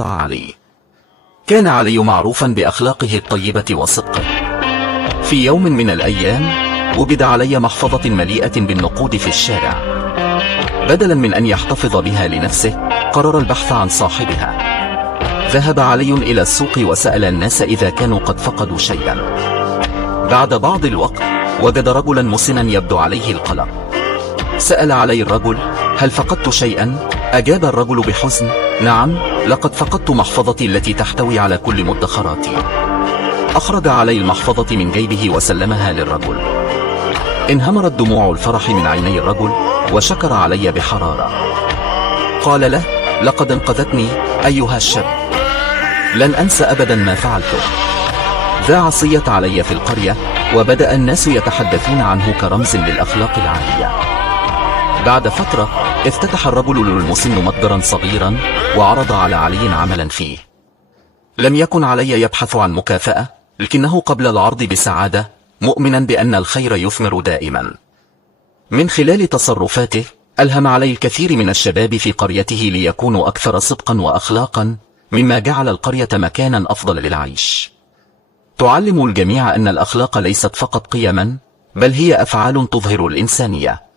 أخطأ علي. كان علي معروفا بأخلاقه الطيبة وصدقه. في يوم من الأيام وجد علي محفظة مليئة بالنقود في الشارع. بدلا من أن يحتفظ بها لنفسه قرر البحث عن صاحبها. ذهب علي إلى السوق وسأل الناس إذا كانوا قد فقدوا شيئا. بعد بعض الوقت وجد رجلا مسنا يبدو عليه القلق. سأل علي الرجل: هل فقدت شيئا؟ أجاب الرجل بحزن: نعم، لقد فقدت محفظتي التي تحتوي على كل مدخراتي. أخرج علي المحفظة من جيبه وسلمها للرجل. انهمرت دموع الفرح من عيني الرجل وشكر علي بحرارة. قال له: لقد انقذتني أيها الشاب، لن أنسى أبدا ما فعلته. ذاع صيت علي في القرية وبدأ الناس يتحدثون عنه كرمز للأخلاق العالية. بعد فترة افتتح الرجل المسن متجرا صغيرا وعرض على علي عملا فيه. لم يكن علي يبحث عن مكافأة، لكنه قبل العرض بسعادة مؤمنا بأن الخير يثمر دائما. من خلال تصرفاته ألهم علي الكثير من الشباب في قريته ليكونوا أكثر صدقا وأخلاقا، مما جعل القرية مكانا أفضل للعيش. تعلم الجميع أن الأخلاق ليست فقط قيما، بل هي أفعال تظهر الإنسانية.